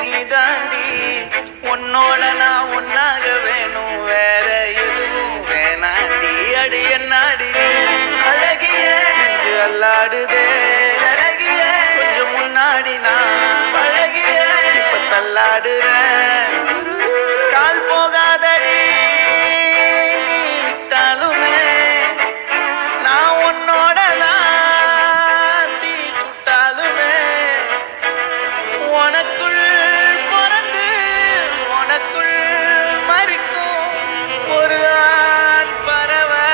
நீ தாண்டி. உன்னோட நான் ஒன்னாக வேணும், வேற எதுவும் வேணாண்டி. அடி என்னாடி நீ அழகிய நெஞ்சு அல்லாடுதே அழகிய. கொஞ்சம் முன்னாடி நான் பழகிய இப்ப தள்ளாடுறேன். கால் போகாதடி நீ விட்டாலுமே, நான் உன்னோட தான் தீ சுட்டாலுமே. உனக்குள் பிறந்து உனக்குள் மறிக்கும் ஒரு ஆண் பறவை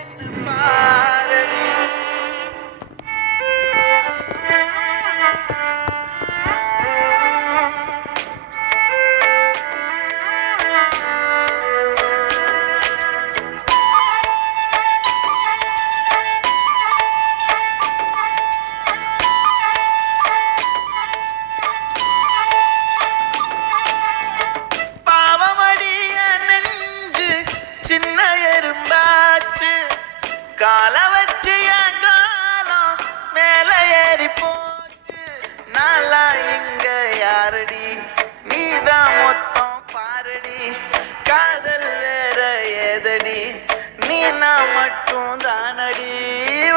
என்ன பாரடி. பாவமடிய நெஞ்சு சின்ன எறும்பாச்சு, கால வச்சு என் காலம் மேல ஏறி போச்சு. நாளா இங்க யாரடி, நீதான் மொத்தம் பாரடி. காதல் வேற ஏதடி, நீ நான் மட்டும் தானடி.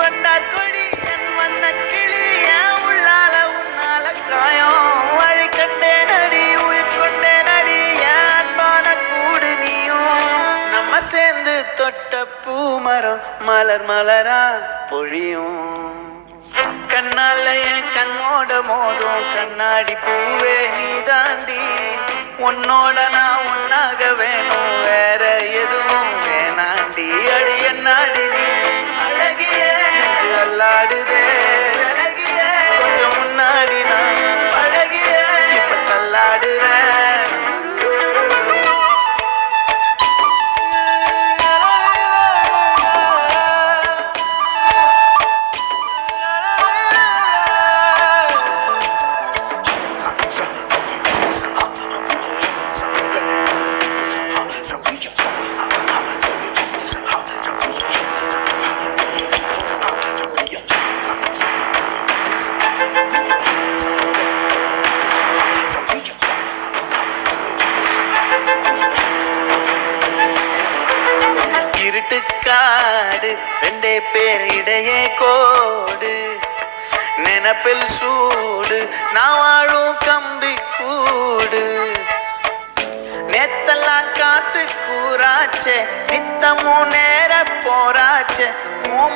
வண்டார் கொடி என் வண்ண கிளி, என் உள்ளால உன்னால காயம். வழி கண்டேன் அடி உயிர் கொண்டேன் அடி, என் அன்பான கூடு நீயும். நம்ம சேர்ந்து தொட்ட பூமரம் மலர் மலரா பொழியும். கண்ணால என் கண்ணோட மோதும் கண்ணாடி பூவே நீ தாண்டி. உன்னோட நான் ஒன்னாக வேணும், வேற எதுவும் வேணாண்டி. அடி என்னாடி நீ அழகிய நெஞ்சு அல்லாடுதே அழகிய. கொஞ்சம் முன்னாடி நான் பழகிய இப்ப தள்ளாடுறேன். இருட்டுக்காடு ரெண்டே பேர் இடையே கோடு, நினப்பில் சூடு நான் வாழும் கம்பி கூடு. நேத்தெல்லாம் காத்து கூறாச்சே, நித்தமும் நேர போராச்சே.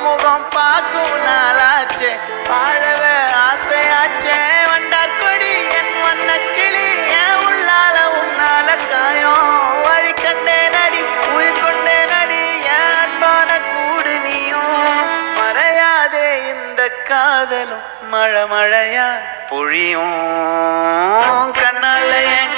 முகம் பார்க்கும் நாளாச்சே, வாழவே ஆசையாச்சே. வண்டார் கொடி என் வண்ண கிளி, என் உள்ளால உன்னால காயம். வழி கண்டேன் அடி உயிர் கொண்டேன் அடி, என் அன்பான கூடு நீயும். மறையாதே இந்த காதலும் மழை மழையா பொழியும். கண்ணால என்